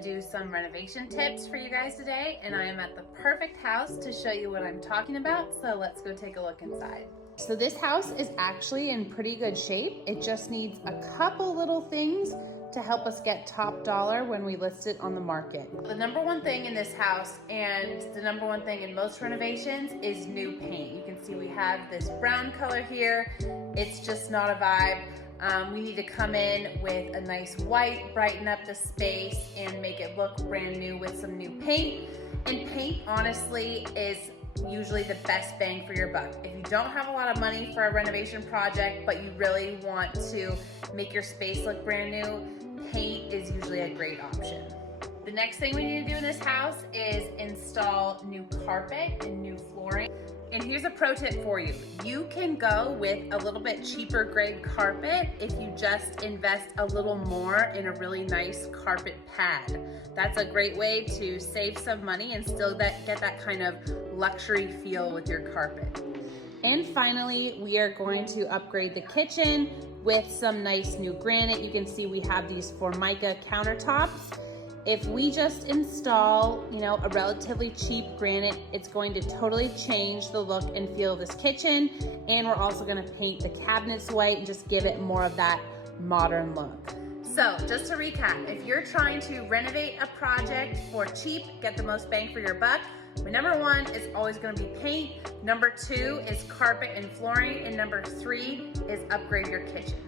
gonna do some renovation tips for you guys today, and I am at the perfect house to show you what I'm talking about, so let's go take a look inside. So this house is actually in pretty good shape. It just needs a couple little things to help us get top dollar when we list it on the market. The number one thing in this house, and the number one thing in most renovations, is new paint. You can see we have this brown color here. It's just not a vibe. We need to come in with a nice white, brighten up the space, and make it look brand new with some new paint. And paint, honestly, is usually the best bang for your buck. If you don't have a lot of money for a renovation project, but you really want to make your space look brand new, paint is usually a great option. The next thing we need to do in this house is install new carpet and new flooring. And here's a pro tip for you. You can go with a little bit cheaper grade carpet if you just invest a little more in a really nice carpet pad. That's a great way to save some money and still get that kind of luxury feel with your carpet. And finally, we are going to upgrade the kitchen with some nice new granite. You can see we have these Formica countertops. If we just install, a relatively cheap granite, it's going to totally change the look and feel of this kitchen. And we're also gonna paint the cabinets white and just give it more of that modern look. So just to recap, if you're trying to renovate a project for cheap, get the most bang for your buck, number one is always gonna be paint. Number two is carpet and flooring. And number three is upgrade your kitchen.